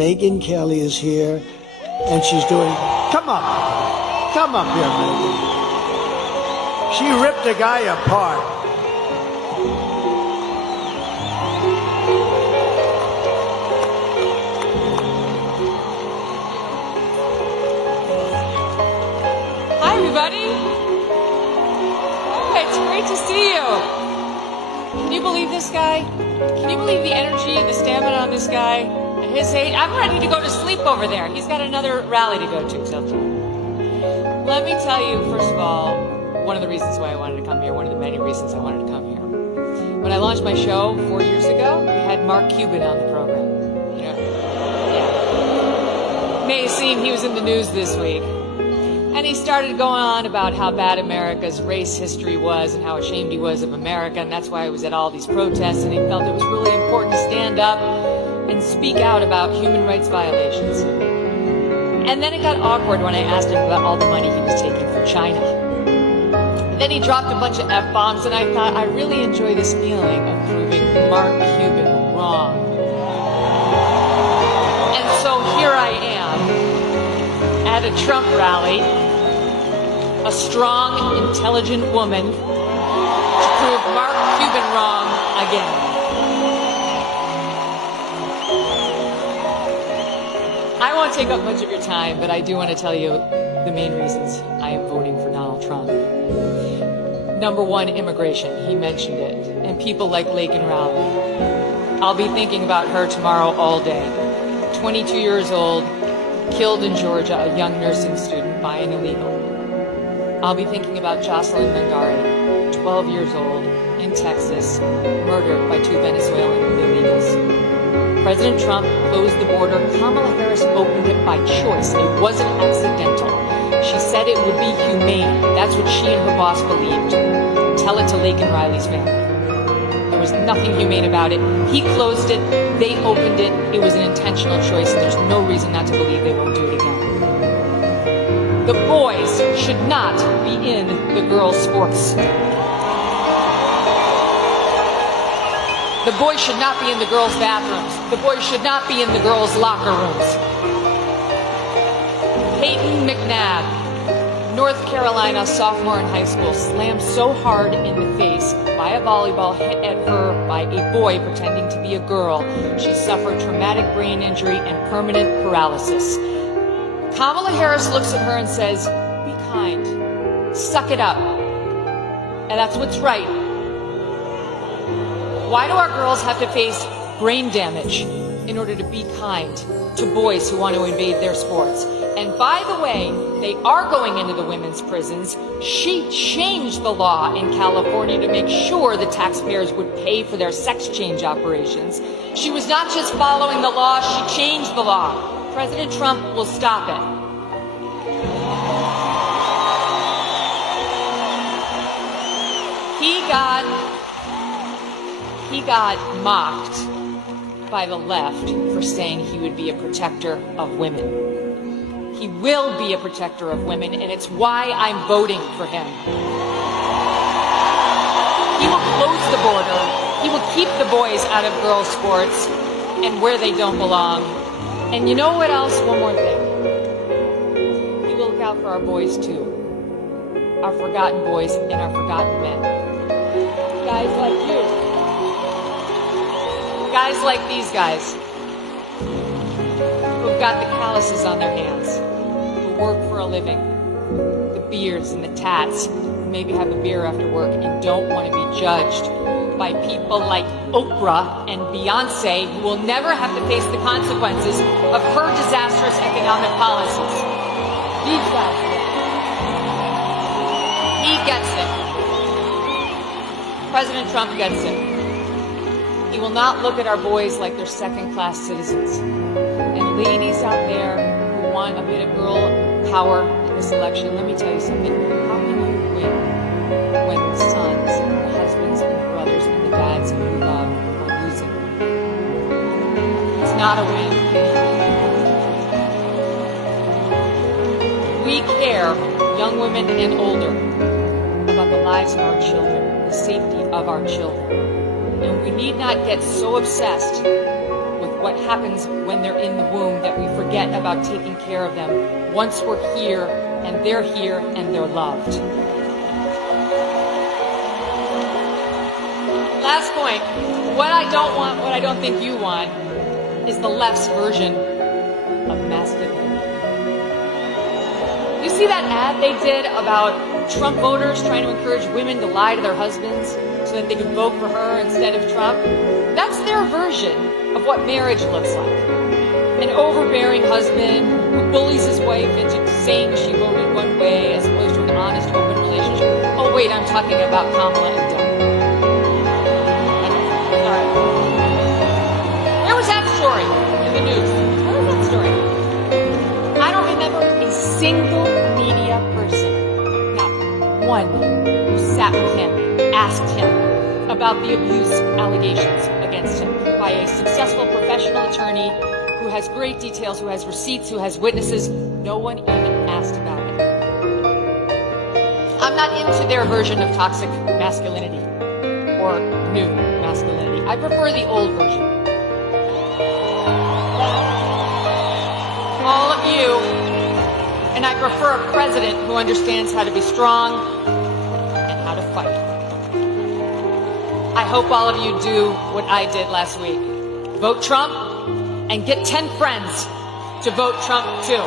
Megyn Kelly is here, and she's doing, come up here, Megyn. She ripped a guy apart. Hi, everybody. Oh, it's great to see you. Can you believe this guy? Can you believe the energy and the stamina on this guy? At his age, I'm ready to go to sleep over there. He's got another rally to go to. So let me tell you, first of all, one of the reasons why I wanted to come here, one of the many reasons I wanted to come here. When I launched my show 4 years ago, we had Mark Cuban on the program. You know, yeah. May have seen he was in the news this week. And he started going on about how bad America's race history was and how ashamed he was of America, and that's why he was at all these protests, and he felt it was really important to stand up and speak out about human rights violations. And then it got awkward when I asked him about all the money he was taking from China. And then he dropped a bunch of F-bombs, and I thought, I really enjoy this feeling of proving Mark Cuban wrong. And so here I am at a Trump rally, a strong, intelligent woman to prove Mark Cuban wrong again. I won't take up much of your time, but I do want to tell you the main reasons I am voting for Donald Trump. Number one, immigration. He mentioned it. And people like Megyn Rowley. I'll be thinking about her tomorrow all day. 22 years old, killed in Georgia, a young nursing student by an illegal. I'll be thinking about Jocelyn Nangari, 12 years old, in Texas, murdered by 2 Venezuelan illegals. President Trump closed the border. Kamala Harris opened it by choice. It wasn't accidental. She said it would be humane. That's what she and her boss believed. Tell it to Megyn Riley's family. There was nothing humane about it. He closed it. They opened it. It was an intentional choice, and there's no reason not to believe they won't do it again. The boys should not be in the girls' sports. The boys should not be in the girls' bathrooms. The boys should not be in the girls' locker rooms. Peyton McNabb, North Carolina sophomore in high school, slammed so hard in the face by a volleyball hit at her by a boy pretending to be a girl, she suffered traumatic brain injury and permanent paralysis. Kamala Harris looks at her and says, be kind, suck it up. And that's what's right. Why do our girls have to face brain damage in order to be kind to boys who want to invade their sports? And by the way, they are going into the women's prisons. She changed the law in California to make sure the taxpayers would pay for their sex change operations. She was not just following the law, she changed the law. President Trump will stop it. He got mocked by the left for saying he would be a protector of women. He will be a protector of women, and it's why I'm voting for him. He will close the border. He will keep the boys out of girls' sports and where they don't belong. And you know what else? One more thing. He will look out for our boys, too. Our forgotten boys and our forgotten men. Guys like you. Guys like these guys. Who've got the calluses on their hands. Who work for a living. The beards and the tats. Who maybe have a beer after work and don't want to be judged by people like Oprah and Beyonce, who will never have to face the consequences of her disastrous economic policies. These guys. He gets it. President Trump gets it. He will not look at our boys like they're second-class citizens. And ladies out there who want a bit of girl power in this election, let me tell you something. How can you win when the sons, the husbands, and the brothers, and the dads you love are losing? It's not a win. We care, young women and older, about the lives of our children, the safety of our children. And we need not get so obsessed with what happens when they're in the womb, that we forget about taking care of them once we're here and they're loved. Last point. What I don't want, what I don't think you want, is the left's version of masculinity. You see that ad they did about Trump voters trying to encourage women to lie to their husbands so that they could vote for her instead of Trump? That's their version of what marriage looks like. An overbearing husband who bullies his wife into saying she voted one way as opposed to an honest, open relationship. Oh wait, I'm talking about Kamala and Doug. Sorry. Where was that story in the news? Where was that story? I don't remember a single media person, not one, who sat with him, asked him about the abuse allegations against him by a successful professional attorney who has great details, who has receipts, who has witnesses. No one even asked about it. I'm not into their version of toxic masculinity or new masculinity. I prefer the old version. All of you, and I prefer a president who understands how to be strong and how to fight. I hope all of you do what I did last week. Vote Trump and get 10 friends to vote Trump too.